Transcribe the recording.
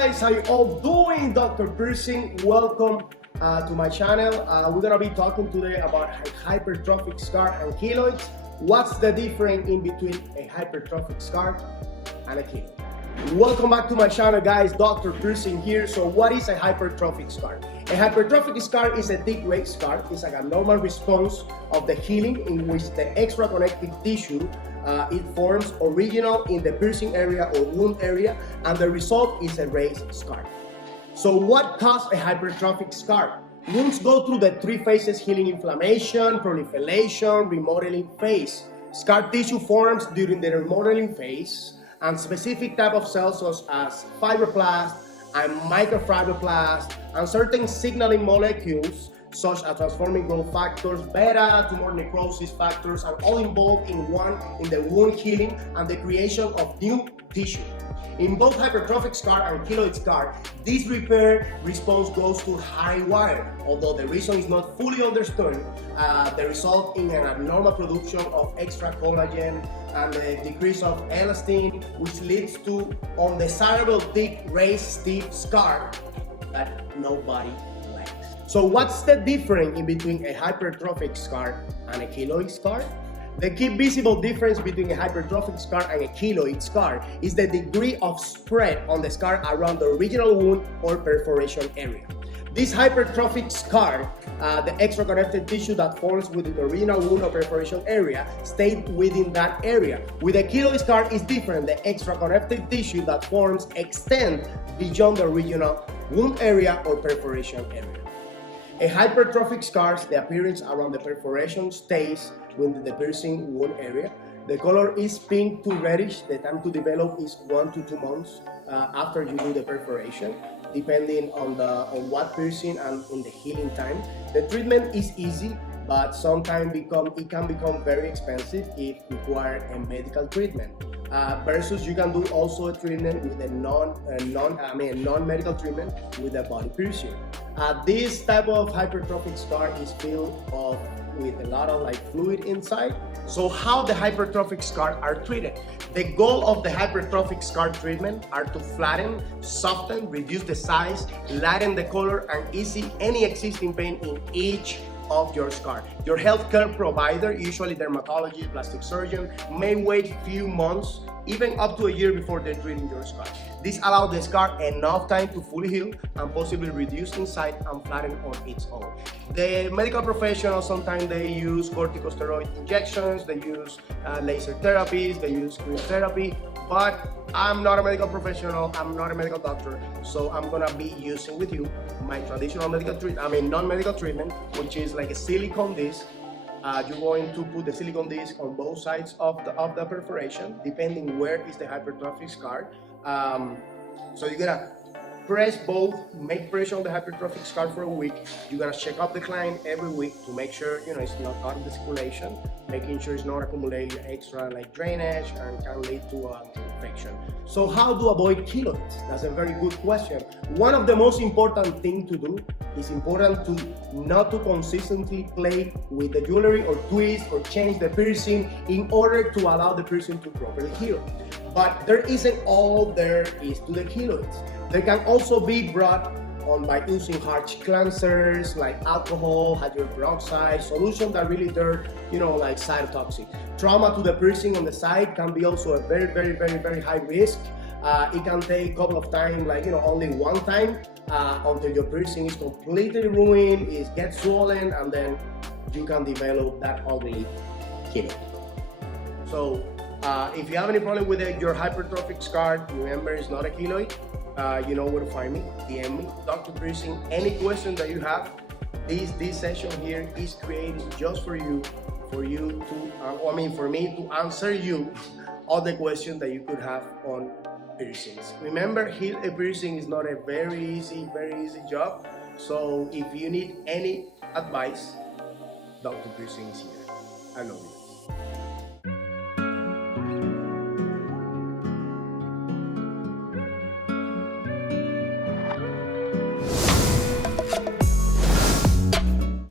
guys, how you all doing? Dr. Piercing, welcome to my channel. We're gonna be talking today about hypertrophic scar and keloids. What's the difference in between a hypertrophic scar and a keloid? Welcome back to my channel, guys. Dr. Piercing here. So what is a hypertrophic scar? A hypertrophic scar is a deep grade scar. It's like a normal response of the healing in which the extra connective tissue it forms original in the piercing area or wound area, and the result is a raised scar. So what causes a hypertrophic scar? Wounds go through the three phases: healing, inflammation, proliferation, remodeling phase. Scar tissue forms during the remodeling phase, and specific type of cells such as fibroblasts and microfibroblast and certain signaling molecules such as transforming growth factors, beta, tumor necrosis factors, are all involved in the wound healing and the creation of new tissue. In both hypertrophic scar and keloid scar, this repair response goes to haywire. Although the reason is not fully understood, the result in an abnormal production of extra collagen and the decrease of elastin, which leads to undesirable thick, raised, stiff scar that nobody likes. So what's the difference in between a hypertrophic scar and a keloid scar? The key visible difference between a hypertrophic scar and a keloid scar is the degree of spread on the scar around the original wound or perforation area. This hypertrophic scar, the extra connective tissue that forms within the original wound or perforation area, stayed within that area. With a keloid scar, is different. The extra connective tissue that forms extend beyond the original wound area or perforation area. A hypertrophic scar, the appearance around the perforation stays within the piercing wound area. The color is pink to reddish. The time to develop is 1 to 2 months after you do the perforation, depending on what piercing and in the healing time. The treatment is easy, but sometimes it can become very expensive if require a medical treatment. Versus you can do also a treatment with a non-medical treatment with a body piercing. This type of hypertrophic scar is filled with a lot of fluid inside. So how the hypertrophic scar are treated? The goal of the hypertrophic scar treatment are to flatten, soften, reduce the size, lighten the color, and ease any existing pain in each of your scar. Your healthcare provider, usually dermatologist, plastic surgeon, may wait few months, even up to a year before they're treating your scar. This allows the scar enough time to fully heal and possibly reduce in size and flatten on its own. The medical professionals, sometimes they use corticosteroid injections, they use laser therapies, they use cryotherapy, but I'm not a medical professional, I'm not a medical doctor, so I'm gonna be using with you my traditional non-medical treatment, which is like a silicone disc. You're going to put the silicone disc on both sides of the perforation, depending where is the hypertrophic scar. So you're gonna press both, make pressure on the hypertrophic scar for a week. You're gonna check up the client every week to make sure it's not out of the circulation, making sure it's not accumulating extra drainage and can lead to infection. So how to avoid keloids? That's a very good question. One of the most important things to do is not to consistently play with the jewelry or twist or change the piercing in order to allow the piercing to properly heal. But there isn't all there is to the keloids. They can also be brought on by using harsh cleansers like alcohol, hydrogen peroxide, solutions that really they're cytotoxic. Trauma to the piercing on the side can be also a very, very, very, very high risk. It can take a couple of times, only one time, until your piercing is completely ruined, it gets swollen, and then you can develop that ugly keloid. So if you have any problem with your hypertrophic scar, remember it's not a keloid. You know where to find me. DM me, Dr. Piercing. Any question that you have, this session here is created just for you for me to answer you all the questions that you could have on piercings. Remember, heal a piercing is not a very easy job. So if you need any advice, Dr. Piercing is here. I love you.